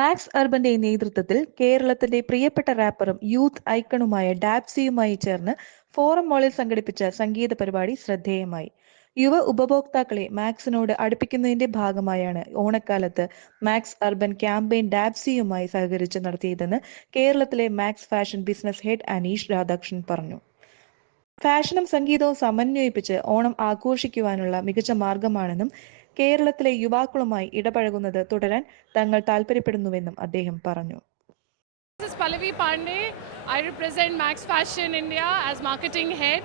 Max അർബന്റെ നേതൃത്വത്തിൽ കേരളത്തിന്റെ പ്രിയപ്പെട്ട റാപ്പറും യൂത്ത് ഐക്കണുമായ ഡാപ്സിയുമായി ചേർന്ന് ഫോറം മാളിൽ സംഘടിപ്പിച്ച സംഗീത പരിപാടി ശ്രദ്ധേയമായി. യുവ ഉപഭോക്താക്കളെ മാക്സിനോട് അടുപ്പിക്കുന്നതിന്റെ ഭാഗമായാണ് ഓണക്കാലത്ത് മാക്സ് അർബൻ ക്യാമ്പയിൻ ഡാപ്സിയുമായി സഹകരിച്ച് നടത്തിയതെന്ന് കേരളത്തിലെ Max Fashion business head Aneesh Radhakrishnan പറഞ്ഞു. ഫാഷനും സംഗീതവും സമന്വയിപ്പിച്ച് ഓണം ആഘോഷിക്കുവാനുള്ള മികച്ച മാർഗമാണെന്നും കേരളത്തിലെ യുവാക്കളുമായി ഇടപഴകുന്നത് തുടരാൻ തങ്ങൾ താൽപര്യപ്പെടുന്നുവെന്നും അദ്ദേഹം പറഞ്ഞു. This is Pallavi Pandey. I represent Max Fashion India as marketing head,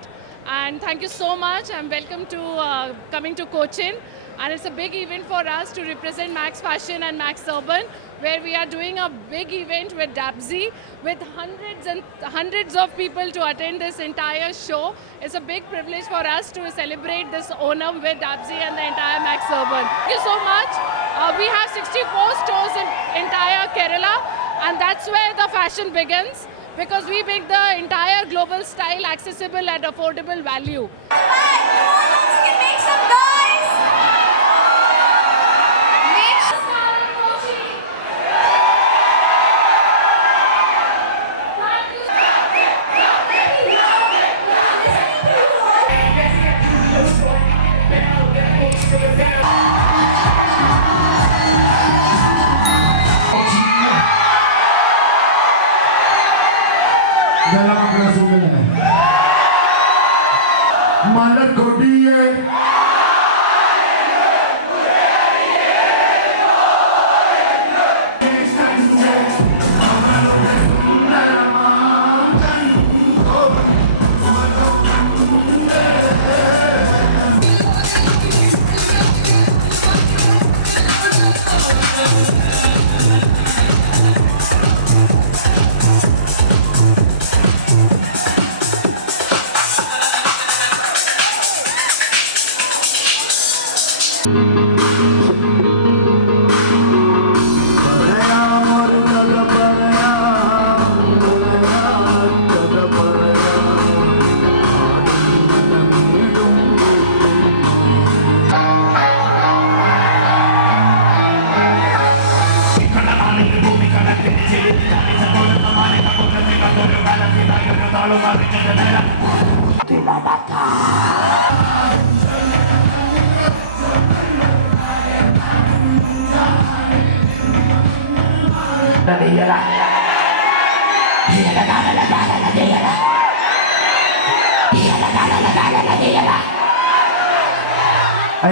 and thank you so much. I'm welcome to coming to Cochin, and it's a big event for us to represent Max Fashion and Max Urban, where we are doing a big event with Dabzi, with hundreds and hundreds of people to attend this entire show. It's a big privilege for us to celebrate this Onam with Dabzi and the entire Max Urban. Thank you so much. We have 64 stores in entire Kerala, and that's where the fashion begins, because we make the entire global style accessible at affordable value.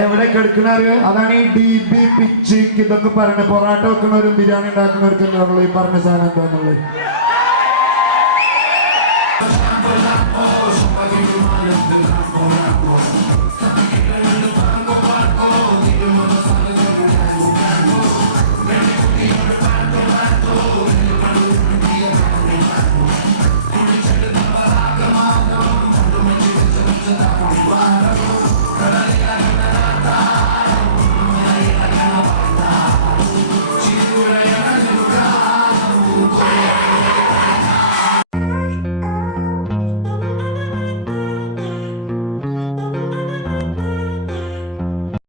എവിടെ കിടക്കണത്? അതാണ് ഈ DB pitch ഇതൊക്കെ പറയുന്നത്. പൊറാട്ട വെക്കുന്നവരും ബിരിയാണി ഉണ്ടാക്കുന്നവർക്കും ഈ പറഞ്ഞ സാധനം എന്താന്നുള്ളത്.